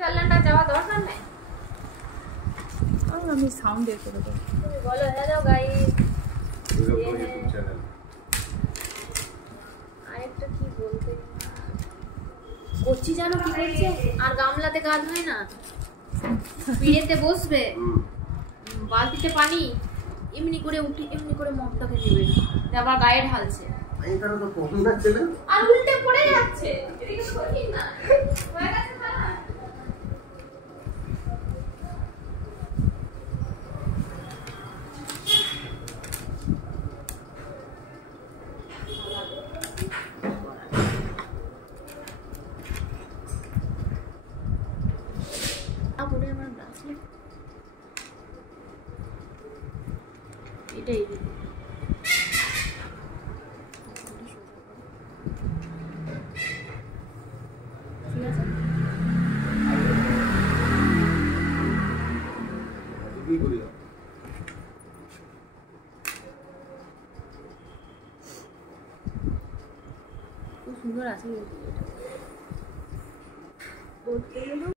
সুইজারল্যান্ডে যাওয়া দরকার নেই। আমি সাউন্ড বের করে দেবো। তুমি বলো হ্যালো গাইস, আরেকটা কি বলতে করছি জানো কি করছে, আর গামলাতে গা ধোয় না, পিড়েতে বসবে, বালতিতে পানি এমনি করে উঠে এমনি করে মগটাকে নেবে, আবার গায়ে ঢালছে, আর উল্টে পড়ে যাচ্ছে। এদিকে তো ঠিক না হয়ে গেছে খারাপ। এটাই ঠিক আছে। খুব সুন্দর আছে।